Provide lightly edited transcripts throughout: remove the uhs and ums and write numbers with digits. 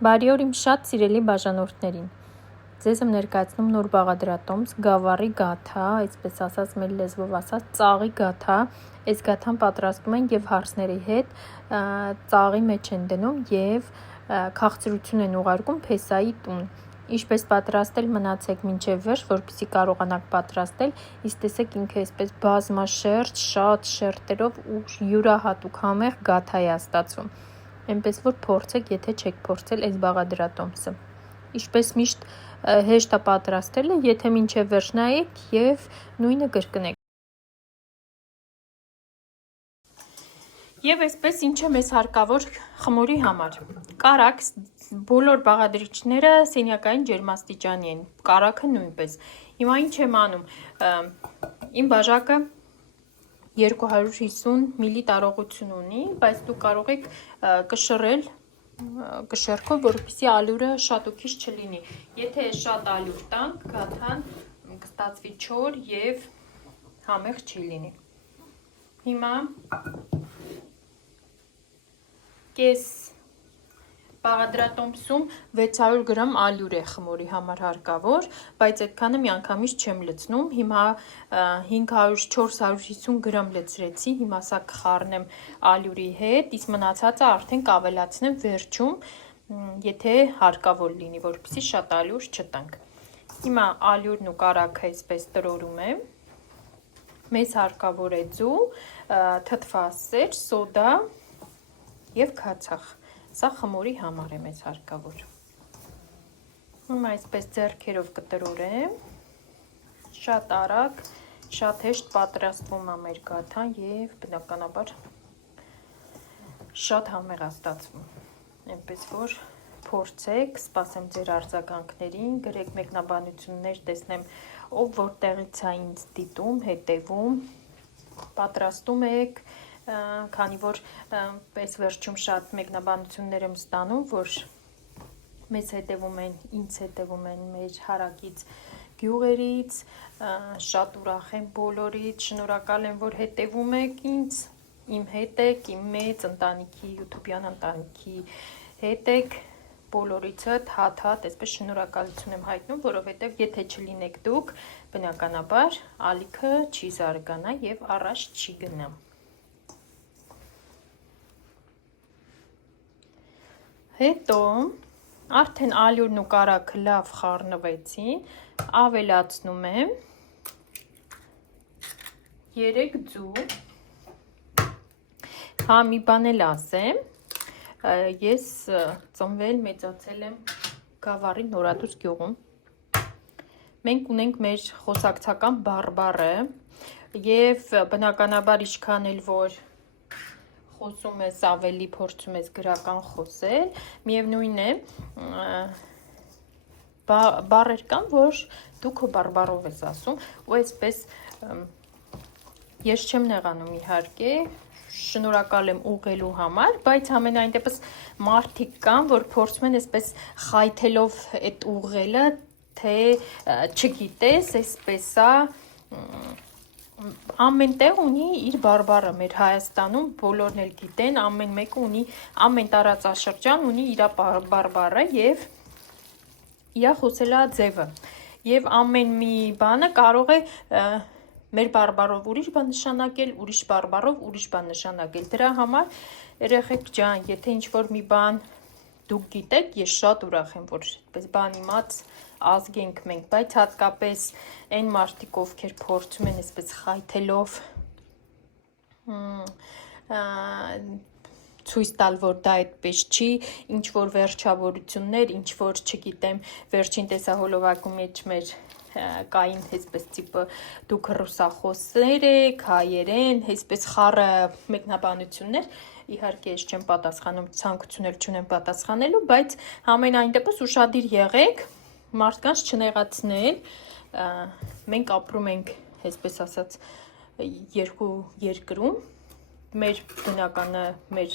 Բարի օր իմ շատ սիրելի բաժանորդներին։ Ձեզ եմ ներկայացնում նոր բաղադրատոմս, գավառի գաթա, այսպես ասած մեր լեզվով ասած, ծաղի գաթա։ Այս գաթան պատրաստում են եւ հարսների հետ ծաղի մեջ են դնում եւ քաղցրություն են ուղարկում փեսայի տուն։ Ինչպես պատրաստել, մնացեք մինչև վերջ, որպեսզի կարողանաք պատրաստել, իսկ տեսեք ինքը այսպես բազմաշերտ, շատ շերտերով ու յուրահատուկ համեղ գաթա է ստացվում։ Այնպես որ փորձեք, եթե չեք փորձել այս բաղադրատոմսը։ Ինչպես միշտ հեշտ է պատրաստելը, եթե մինչև վերջ նայեք եւ նույնը կրկնեք։ Եվ այսպես ինչ է մեզ հարկավոր խմորի համար։ Կարակ, բոլոր բաղադրիչները սենյակային ջերմաստիճանի են, կարակը նույնպես։ Հիմա ինչ եմ անում, իմ բաժակը 250 մլի տարողություն ունի, բայց դու կարող եք կշռել կշեռքով, որպեսզի ալյուրը շատ ու քիչ չլինի։ Եթե շատ ալյուր տանք, գաթան կստացվի չոր եւ համեղ չի լինի։ Հիմա կես բաղադրատոմսում 600 գրամ ալյուր է խմորի համար հարկավոր, բայց այդքանը միանգամից չեմ լցնում։ Հիմա 500-450 գրամ լցրեցի, հիմա սա կխառնեմ ալյուրի հետ, իսկ մնացածը արդեն կավելացնեմ վերջում, եթե հարկավոր լինի, որպեսզի շատ ալյուր չտանք։ Հիմա ալյուրն ու կարագը այսպես տրորում եմ։ Մեզ հարկավոր է ձու, թթվասեր, սոդա եւ քացախ։ Սա խմորի համար է մեզ հարկավոր։ Հիմա այսպես ձեռքերով կտրորեմ։ Շատ արագ, շատ հեշտ պատրաստվում է մեր գաթան եւ բնականաբար շատ համեղ է ստացվում։ Այնպես որ փորձեք, սպասեմ ձեր արձագանքներին, գրեք մեկնաբանություններ, տեսնեմ ով որտեղից է ինձ դիտում, հետևում, պատրաստում եք, քանի որ պես վերջում շատ մեկնաբանություններ եմ ստանում, որ մեզ հետևում են, ինձ հետևում են մեր հարակից գյուղերից, շատ ուրախ եմ բոլորից, շնորհակալ եմ, որ հետևում եք ինձ, իմ հետ եք, իմ մեծ ընտանիքի, յութուբյան ընտանիքի հետ եք, բոլորիցդ հատ-հատ, այսպես շնորհակալություն եմ հայտնում, որովհետև եթե չլինեք դուք, բնականաբար ալիքը չի զարգանա եւ առաջ չի գնա։ Հետո արդեն ալյուրն ու կարագը լավ խառնվեցին, ավելացնում եմ 3 ձու։ Հա մի բան էլ ասեմ, ես ծնվել մեծացել եմ Գավառի Նորադուց գյուղում։ Մենք ունենք մեր խոսակցական բարբառը եւ բնականաբար ինչքան էլ որ խոսում ես ավելի փորձում ես գրական խոսել, միևնույն է բառեր կան, որ դու քո բարբառով ես ասում, ու այսպես ես չեմ նեղանում իհարկե, շնորհակալ եմ ուղղելու համար, բայց ամենայն դեպս մարդիկ կան, որ փորձում են այսպես խայթելով այդ ուղղելը, թե չգիտես, այսպես է ամեն տեղ ունի իր բարբառը, մեր Հայաստանում բոլորն էլ գիտեն, ամեն մեկը ունի, ամեն տարածաշրջան ունի իր բարբառը եւ իր խոսելա ձևը։ Եվ ամեն մի բանը կարող է մեր բարբառով ուրիշ բան նշանակել, ուրիշ բարբառով ուրիշ բան նշանակել։ Դրա համար երեխեք ջան, եթե ինչ-որ մի բան դուք գիտեք, ես շատ ուրախ եմ, որ այդպես բան իմաց ազգ ենք մենք, բայց հատկապես այն մարդիկ, ովքեր փորձում են այսպես խայթելով ցույց տալ, որ դա այդպես չի, ինչ որ վերջավորություններ, ինչ որ, չգիտեմ, վերջին տեսահոլովակում մեջ մեր կային այսպես տիպը դուք ռուսախոսներ եք, հայերեն, այսպես խառը մեկնաբանություններ, իհարկե ես չեմ պատասխանում, ցանկություն էլ չունեմ պատասխանելու, բայց համենայն դեպս ուշադիր եղեք, մարդկանց չնեղացնել, մենք ապրում ենք, այսպես ասած, երկու երկրում, մեր բնականը, մեր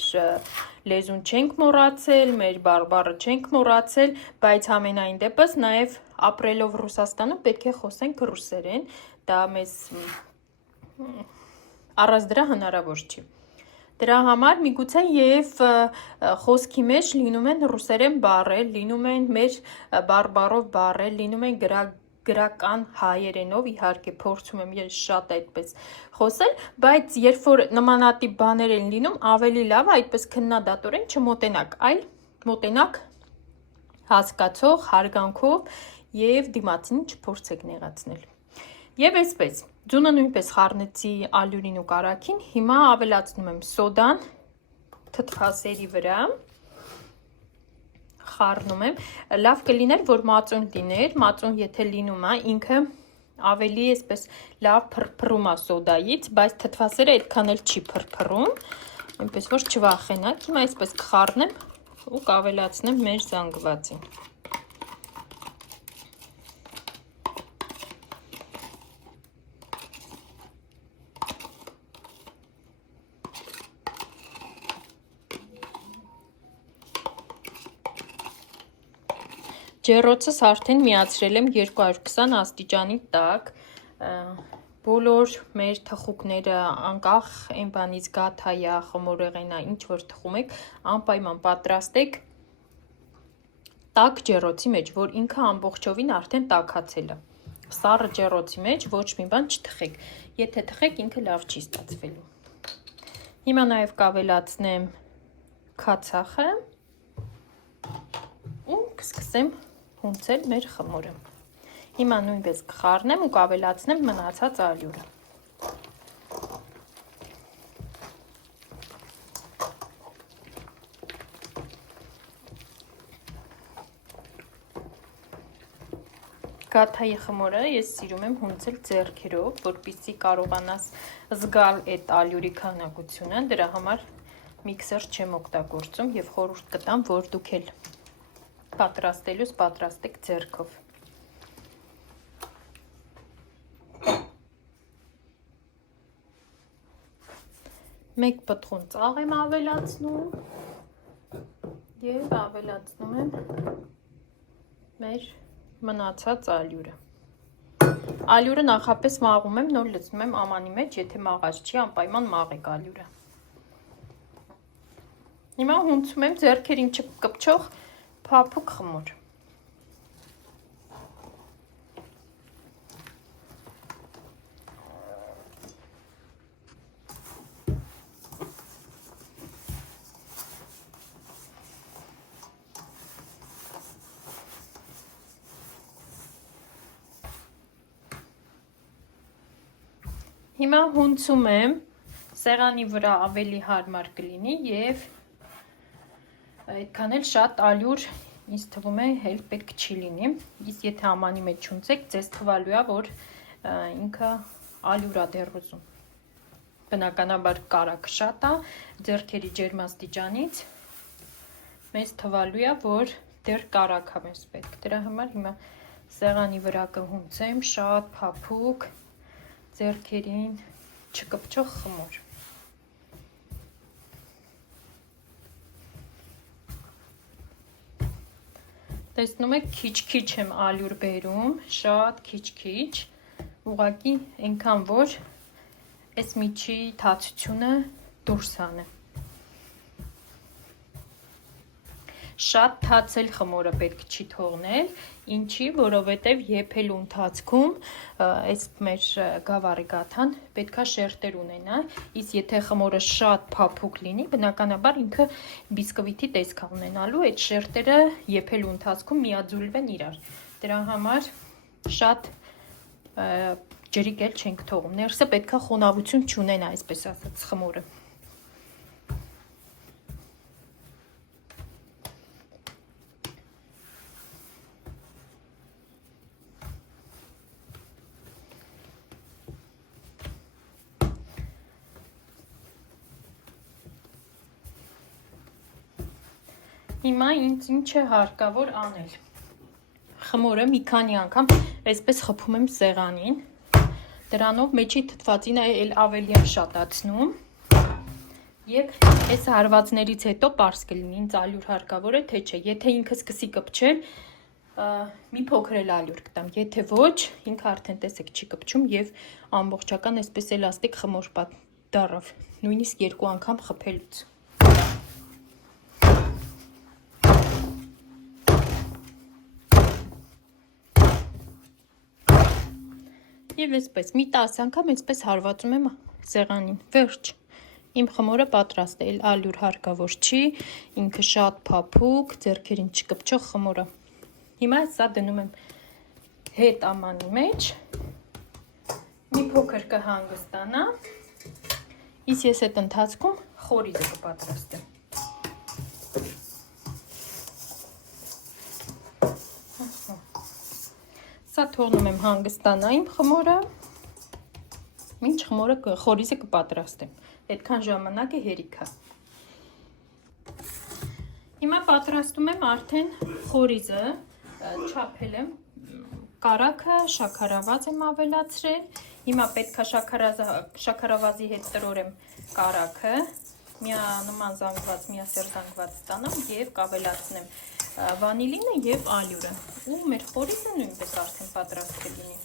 լեզուն չենք մոռացել, մեր բարբառը չենք մոռացել, բայց համենայն դեպս նաև ապրելով Ռուսաստանում պետք է խոսենք ռուսերեն, դա մեզ առանց դրա հնարավոր չի։ Դրա համար միգուցե եւ խոսքի մեջ լինում են ռուսերեն բառեր, լինում են մեր բարբառով բառեր, լինում են գրական հայերենով, իհարկե փորձում եմ ես շատ այդպես խոսել, բայց երբ որ նմանատիպ բաներ են լինում, ավելի լավ է այդպես քննադատորեն չմոտենաք, այլ մոտենաք հասկացող, հարգանքով եւ դիմացին չփորձեք նեղացնել։ Եվ այսպես, ձունը նույնպես խառնեցի ալյուրին ու կարագին, հիմա ավելացնում եմ սոդան թթվասերի վրա, խառնում եմ, լավ կլիներ, որ մածուն լիներ, մածուն եթե լինում է, ինքը ավելի այսպես լավ փրփրում է սոդայից, բայց թթվասերը այդքան էլ չի փրփրում, այնպես որ չվախենաք, հիմա այսպես կխառնեմ ու կավելացնեմ մեր զանգվածին։ Ջեռոցս արդեն միացրել եմ 220 աստիճանի տակ, բոլոր մեր թխուկները անկախ այն բանից գաթայա, խմորեղենա, ինչ որ թխում եք, անպայման պատրաստեք տաք ջեռոցի մեջ, որ ինքը ամբողջովին արդեն տաքացել է։ Սառը ջեռոցի մեջ ոչ մի բան չթխեք, եթե թխեք ինքը լավ չի ստացվելու։ Հիմա նաև կավելացնեմ քացախը ու կսկսեմ հունցել մեր խմորը։ Հիմա նույնպես կխառնեմ ու կավելացնեմ մնացած ալյուրը։ Գաթայի խմորը ես սիրում եմ հունցել ձեռքերով, որպեսզի կարողանաս զգալ այդ ալյուրի քանակությունը, դրա համար միքսեր չեմ օգտագործում եւ խորհուրդ կտամ, որ դուք էլ պատրաստելուց պատրաստեք ձեռքով։ Մեկ պտղուն ծաղ եմ ավելացնում եւ ավելացնում եմ մեր մնացած ալյուրը։ Ալյուրը նախապես մաղում եմ, նոր լցնում եմ ամանի մեջ, եթե մաղած չի, անպայման մաղեք ալյուրը։ Հիմա հունցում եմ ձեռքերին չկպչող փափուկ խմոր։ Հիմա հունցում եմ, սեղանի վրա ավելի հարմար կլինի եւ այդքան էլ շատ ալյուր ինձ թվում է էլ պետք չի լինի, իսկ եթե ամանի մեջ չունցեք, ձեզ թվալու է, որ ինքը ալյուր է դեռ ուզում։ Բնականաբար կարագը շատ է, ձեռքերի ջերմաստիճանից մեզ թվալու է, որ դեռ կարագ է մեզ պետք։ Դրա համար հիմա սեղանի վրա կհունցեմ շատ փափուկ ձեռքերին չկպչող խմոր։ Տեսնում եք, քիչ-քիչ եմ ալյուր բերում, շատ քիչ-քիչ, ուղղակի այնքան, որ այս միջի թացությունը դուրս անե։ Շատ թացել խմորը պետք չի թողնել, ինչի, որովհետև եփելու ընթացքում այս մեր գավառի գաթան պետքա շերտեր ունենա, իսկ եթե խմորը շատ փափուկ լինի, բնականաբար ինքը բիսկվիթի տեսք է ունենալու, այդ շերտերը եփելու ընթացքում միաձուլվեն իրար։ Դրա համար շատ ջրիկ էլ չենք թողում։ Ներսը պետքա խոնավություն չունենա, այսպես ասած, խմորը։ Հիմա ինձ ինչ է հարկավոր անել։ Խմորը մի քանի անգամ այսպես խփում եմ սեղանին, դրանով մեջի թթվածին էլ ավելի եմ շատացնում եւ այս հարվածներից հետո պարզ կլինի ինձ ալյուր հարկավոր է թե չէ։ Եթե ինքը սկսի կպչել, մի փոքր էլ ալյուր կտամ, եթե ոչ, ինքը արդեն տեսեք չի կպչում եւ ամբողջական այսպես էլաստիկ խմոր դառավ, նույնիսկ 2 անգամ խփելուց։ Եվ այսպես, մի 10 անգամ այսպես հարվածում եմ սեղանին, վերջ։ Իմ խմորը պատրաստ է, ալյուր հարկավոր չի, ինքը շատ փափուկ, ձեռքերին չկպչող խմորը։ Հիմա սա դնում եմ հետ ամանի մեջ, մի փոքր կհանգստանա, իսկ ես այդ ընթացքում խորիզը կպատրաստեմ։ Սա թողնում եմ հանգստանա իմ խմորը, մինչ խորիզը կպատրաստեմ, այդքան ժամանակ է հերիքա։ Հիմա պատրաստում եմ արդեն խորիզը, չափել եմ, կարագը շաքարավազ եմ ավելացրել, հիմա պետք է շաքարավազի հետ տրորեմ կարագը, միանման զանգված, միասեռ զանգված ստանամ և կավելացնեմ վանիլինը և ալյուրը, ու մեր խորիզը նույնպես արդեն պատրաստ կլինի։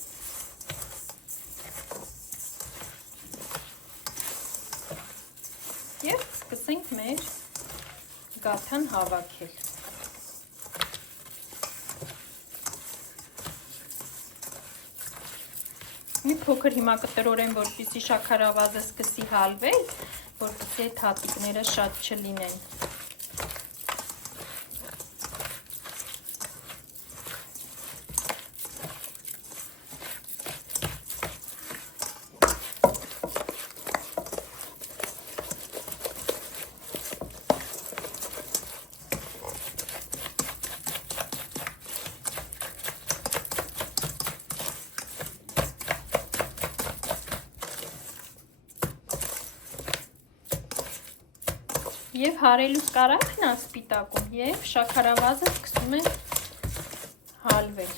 Եվ սկսենք մեր գաթան հավաքել։ Մի փոքր հիմա կտրորեմ, որպեսզի շաքարավազը սկսի հալվել, որպեսզի այդ հատիկները շատ չլինեն։ Եվ հարելուց կարագն է սպիտակում և շաքարավազը սկսում է հալվել։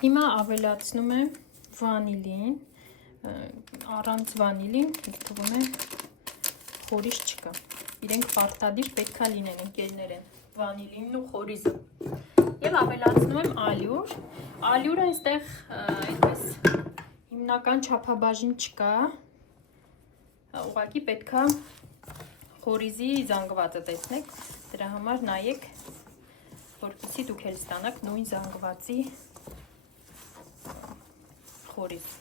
Հիմա ավելացնում եմ վանիլին, առանց վանիլին թվում է խորիզ չկա։ Իրենք պարտադիր պետք է լինեն, ընկերներ են, վանիլինն ու խորիզը։ Եվ ավելացնում եմ ալյուր։ Ալյուրը այստեղ այդպես հիմնական չափաբաժին չկա, ուղղակի պետքա խորիզի զանգվածը տեսնեք, դրա համար նայեք, որպեսզի դուք էլ ստանաք նույն զանգվածի խորիզ։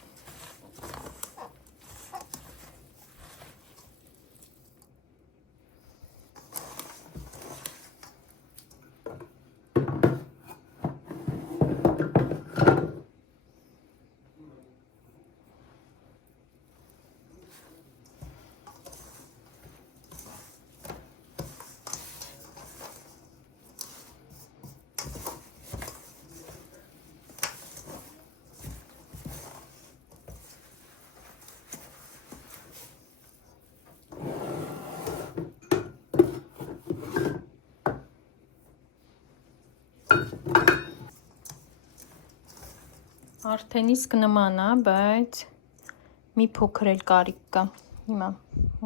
Արդեն իսկ նման է, բայց մի փոքր էլ կարիք կա։ Հիմա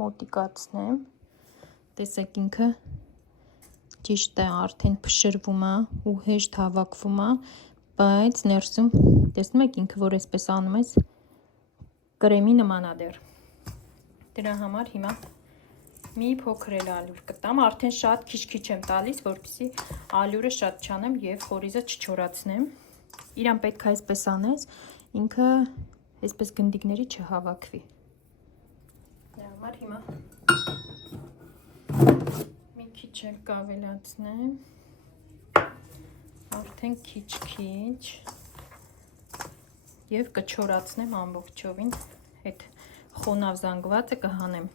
մոտիկացնեմ, տեսեք ինքը ճիշտ է, արդեն փշրվում է ու հեշտ հավաքվում է, բայց ներսում տեսնում եք ինքը, որ այսպես անում ես, կրեմի նման է դեռ։ Դրա համար հիմա մի փոքր էլ ալյուր կտամ, արդեն շատ քիչ եմ տալիս, որպեսզի ալյուրը շատ չանեմ և խորիզը չչորացնեմ։ Իրան պետք է այսպես անես, ինքը այսպես գնդիկների չհավաքվի։ Դրա համար հիմա մի քիչ էլ կավելացնեմ, արդեն քիչ և կչորացնեմ ամբողջովին, այդ խոնավ զանգվածը կհանեմ։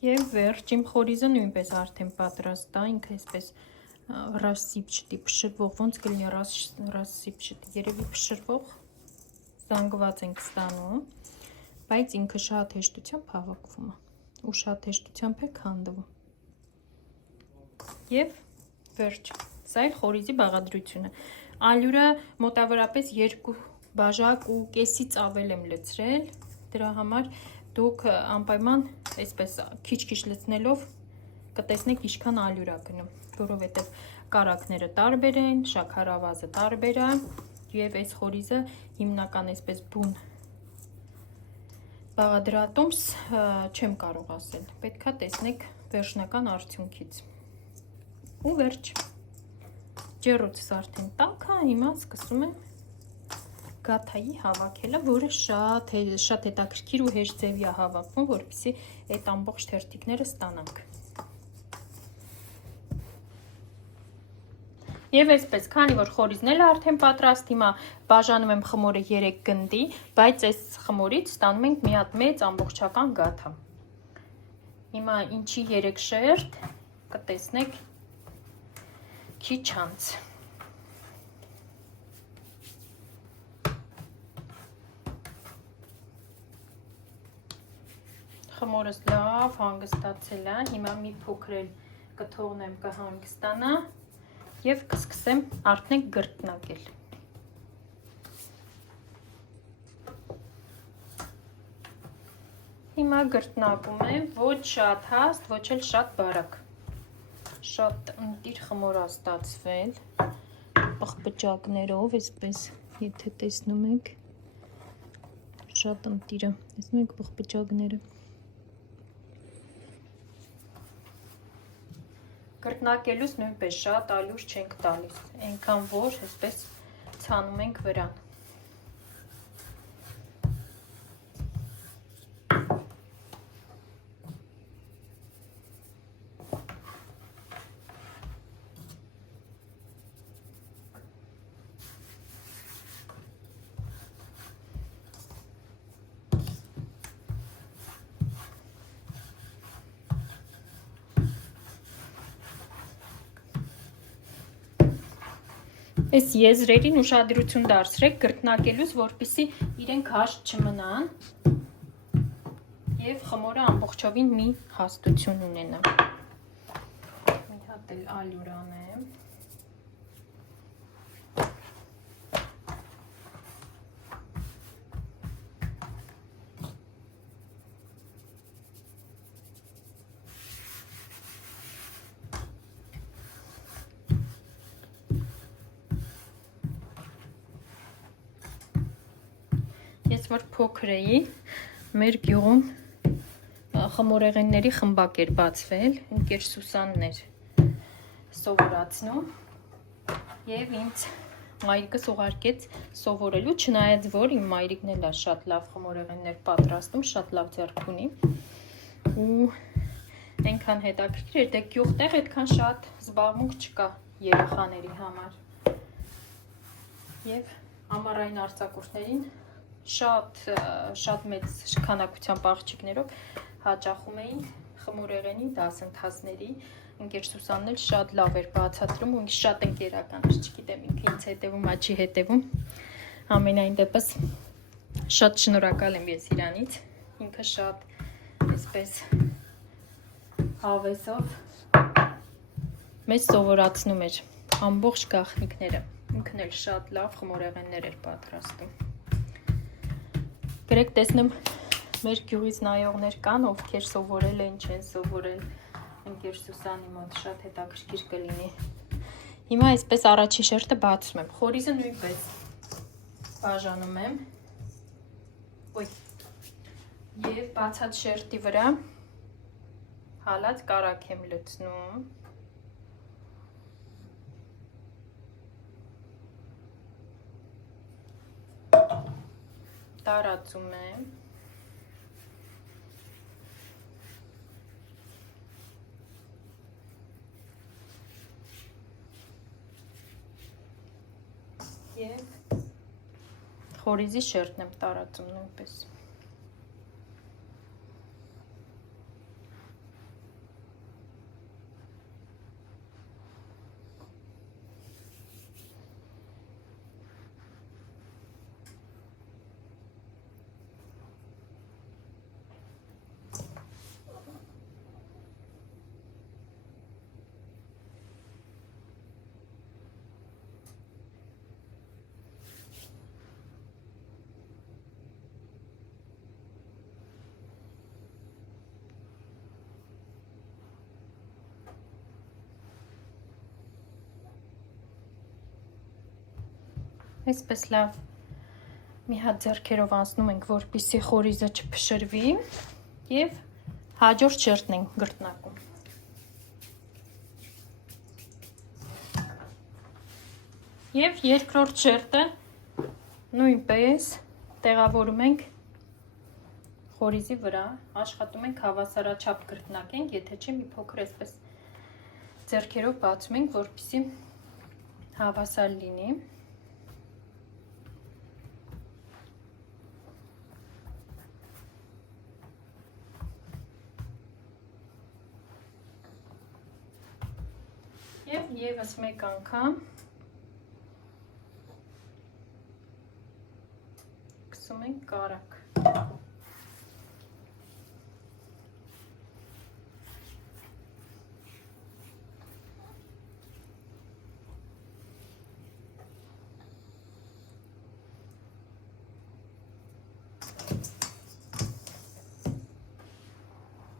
Եվ վերջ իմ խորիզը նույնպես արդեն պատրաստ է, ինքը այսպես ռասիպչտի փշրվող, ոնց կլինի ռասիպչտի, երևի փշրվող զանգված ենք ստանում, բայց ինքը շատ հեշտությամբ հավաքվում է ու շատ հեշտությամբ է քանդվում։ Եվ վերջ, սա է խորիզի բաղադրությունը։ Ալյուրը մոտավորապես 2 բաժակ ու կեսից ավել եմ լցրել, դրա համար դուք անպայման այսպես քիչ-քիչ լցնելով կտեսնեք ինչքան ալյուր է գնում, որովհետև կարակները տարբեր են, շաքարավազը տարբեր է եւ այս խորիզը հիմնական այսպես բուն բաղադրատոմս չեմ կարող ասել, պետքա տեսնեք վերջնական արդյունքից։ Ու վերջ, ջեռոցս արդեն տաք է, հիմա սկսում եմ գաթայի հավաքելը, որը շատ հետաքրքիր ու հեշտ ձևի է հավաքվում, որպեսզի այդ ամբողջ թերթիկները ստանանք։ Եվ այսպես, քանի որ խորիզն էլ արդեն պատրաստ, հիմա բաժանում եմ խմորը 3 գնդի, բայց այս խմորից ստանում ենք մի հատ մեծ ամբողջական գաթա։ Հիմա ինչի 3 շերտ, կտեսնեք քիչ անց։ Խմորս լավ հանգստացել է, հիմա մի փոքր էլ կթողնեմ կհանգստանա և կսկսեմ արդեն գրտնակել։ Հիմա գրտնակում եմ, ոչ շատ հաստ, ոչ էլ շատ բարակ։ Շատ ընտիր խմոր է ստացվել, պղպճակներով, այսպես, եթե տեսնում եք, շատ ընտիրը, տեսնում եք պղպճակները։ Գրտնակելուց նույնպես շատ ալյուր չենք տալիս, այնքան որ այսպես ցանում ենք վրան։ Այս եզրերին ուշադրություն դարձրեք գրտնակելուց, որպեսզի իրենք հաշտ չմնան և խմորը ամբողջովին մի հաստություն ունենա։ Մի հատ էլ ալյուր անեմ։ Ես որ փոքր էի, մեր գյուղում խմորեղենների խմբակ էր բացվել, ընկեր Սուսանն էր սովորացնում և ինձ մայրիկս ուղարկեց սովորելու, չնայած որ իմ մայրիկն էլ է շատ լավ խմորեղեններ պատրաստում, շատ լավ ձեռք ունի ու այնքան հետաքրքիր էր, դե գյուղտեղ այդքան շատ զբաղմունք չկա երեխաների համար և ամառային արձակուրդներին շատ մեծ քանակությամբ աղջիկներով հաճախում էին խմորեղենի դասընթացների, ընկեր Սուսանն էլ շատ լավ էր բացատրում ու ինձ շատ ընկերական էր, չգիտեմ ինքը ինձ հետևում ա չի հետևում, ամենայն դեպս շատ շնորհակալ եմ ես իրանից, ինքը շատ այսպես հավեսով մեզ սովորացնում էր ամբողջ գաղտնիքները, ինքն էլ շատ լավ խմորեղեններ էր պատրաստում։ Գրեք տեսնեմ մեր գյուղից նայողներ կան, ովքեր սովորել են, չեն սովորել ընկեր Սուսանի մոտ, շատ հետաքրքիր կլինի։ Հիմա այսպես առաջի շերտը բացում եմ, խորիզը նույնպես բաժանում եմ և բացած շերտի վրա հալած կարակ եմ լցնում։ Տարածում եմ և խորիզի շերտն եմ տարածում նույնպես։ Այսպես լավ մի հատ ձեռքերով անցնում ենք, որպեսզի խորիզը չփշրվի եւ հաջորդ շերտն ենք գրտնակում։ Եվ երկրորդ շերտը նույնպես տեղավորում ենք խորիզի վրա, աշխատում ենք հավասարաչափ գրտնակենք, եթե չէ մի փոքր այսպես ձեռքերով բացում ենք, որպեսզի հավասար լինի։ Եվ ևս մեկ անգամ գցում ենք կարակ։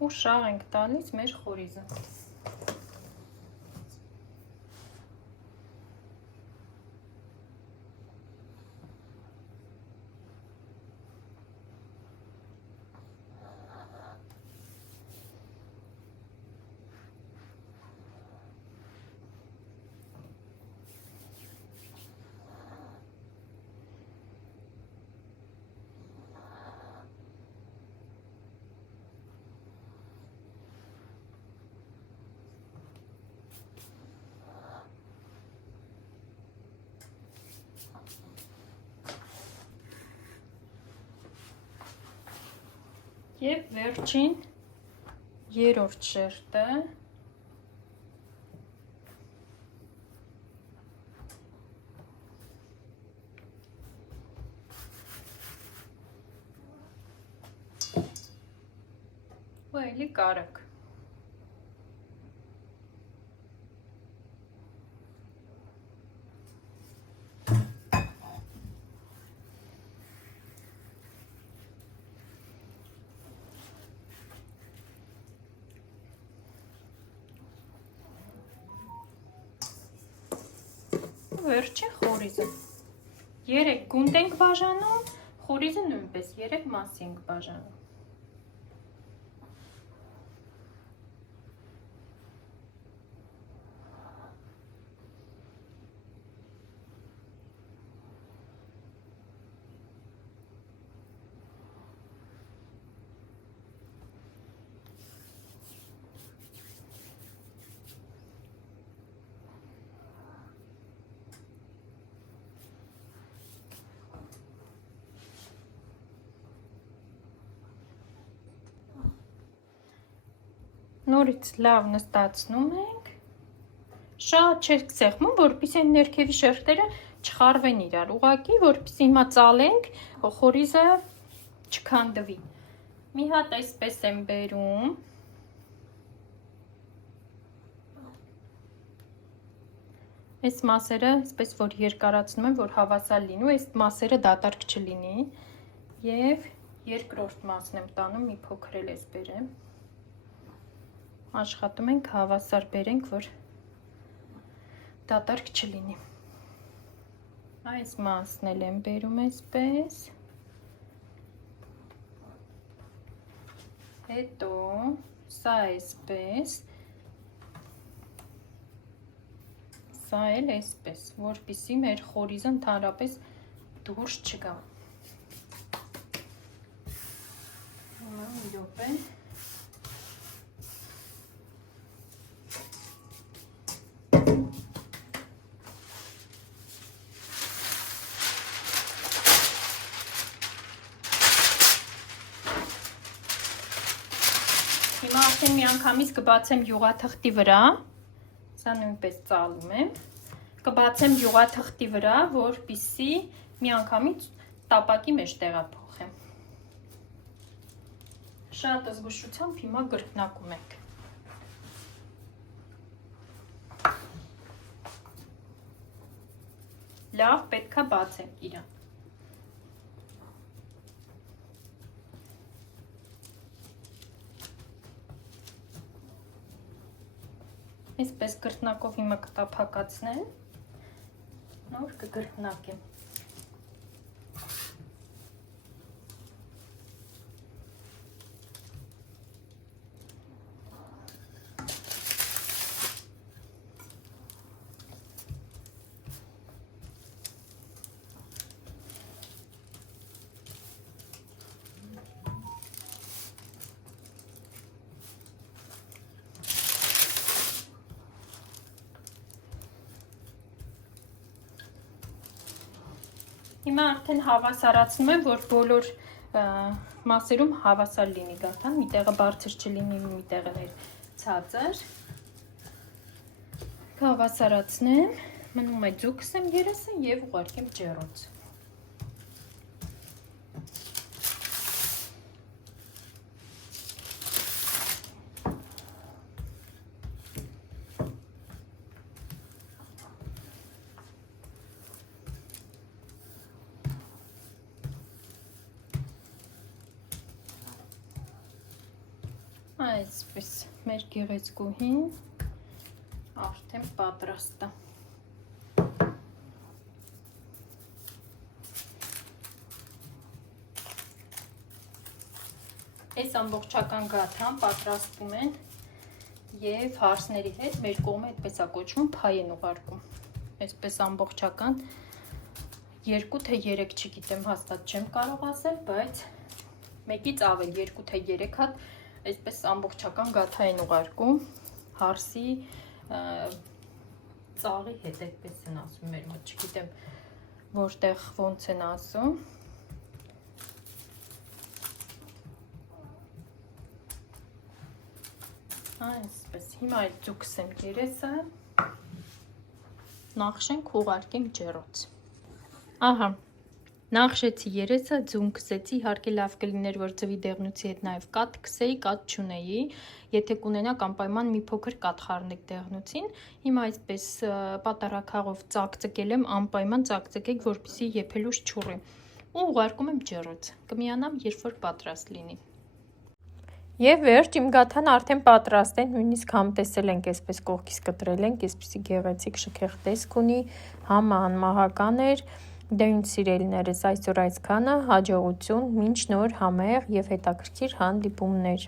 Ու շաղ ենք տալիս մեր խորիզը։ Եվ վերջին երրորդ շերտը ու էլի կարակ։ Վերջին խորիզը։ 3 գունդ ենք բաժանում, խորիզը նույնպես 3 մասի ենք բաժանում։ Նորից լավ նստացնում ենք, շատ չեք սեղմում, որպեսզի ներքևի շերտերը չխառվեն իրար, ուղղակի, որպեսզի հիմա ծալենք, խորիզը չքանդվի։ Մի հատ այսպես եմ բերում, այս մասերը այսպես որ երկարացնում եմ, որ հավասար լինի, այս մասերը դատարկ չլինի, եւ երկրորդ մասն եմ տանում, մի փոքր էլ էս բերեմ։ Աշխատում ենք հավասար բերենք, որ դատարկ չլինի։ Այս մասն էլ եմ բերում այսպես։ Հետո սա այսպես։ Սա էլ այսպես, որպեսզի մեր խորիզը ընդհանրապես դուրս չգա։ Հիմա մի րոպե։ Հիմա արդեն միանգամից կբացեմ յուղաթղթի վրա, սա նույնպես ծալում եմ, կբացեմ յուղաթղթի վրա, որպեսզի միանգամից տապակի մեջ տեղափոխեմ։ Շատ զգուշությամբ հիմա գրտնակում ենք։ Լավ, պետք է բացենք իրան։ Այսպես գրտնակով հիմա կտափակացնեմ, նոր կգրտնակեմ։ Հիմա արդեն հավասարացնում եմ, որ բոլոր մասերում հավասար լինի գաթան, մի տեղը բարձր չլինի, մի տեղը ցածր։ Հավասարացնեմ, մնում է ձուկսեմ երեսը եւ ուղարկեմ ջեռոց։ Այսպես մեր գեղեցկուհին արդեն պատրաստ է։ Այս ամբողջական գաթան պատրաստում են եւ հարսների հետ մեր կողմը այդպես է կոչվում փայ են ուղարկում։ Այսպես ամբողջական 2 թե 3 չգիտեմ հաստատ չեմ կարող ասել, բայց մեկից ավել 2 թե 3 հատ այսպես ամբողջական գաթա են ուղարկում հարսի ծաղի հետ, այդպես են ասում մեր մոտ, չգիտեմ որտեղ ոնց են ասում։ Այսպես, հիմա այդ ձուկսեմ երեսը, նախշենք ուղարկենք ջեռոց։ Ահա, նախշեցի երեսը, ձուն կսեցի, իհարկե լավ կլիներ, որ ձվի դեղնուցի հետ նաև կաթ կսեի, կաթ չունեի, եթե կունենաք անպայման մի փոքր կաթ խառնեք դեղնուցին։ Հիմա այսպես պատարակաղով ծակծկել եմ, անպայման ծակծկեք, որպեսզի եփելուց չուռի։ Ու ուղարկում եմ ջեռոց։ Կմիանամ, երբ որ պատրաստ լինի։ Եվ վերջ իմ գաթան արդեն պատրաստ են, նույնիսկ համտեսել ենք, այսպես կողքից կտրել ենք, այսպեսի գեղեցիկ շքեղ տեսք ունի, համը անմահական էր։ Դե ինձ սիրելիներս այսօր այսքանը, հաջողություն, մինչ նոր համեղ եւ հետաքրքիր հանդիպումներ։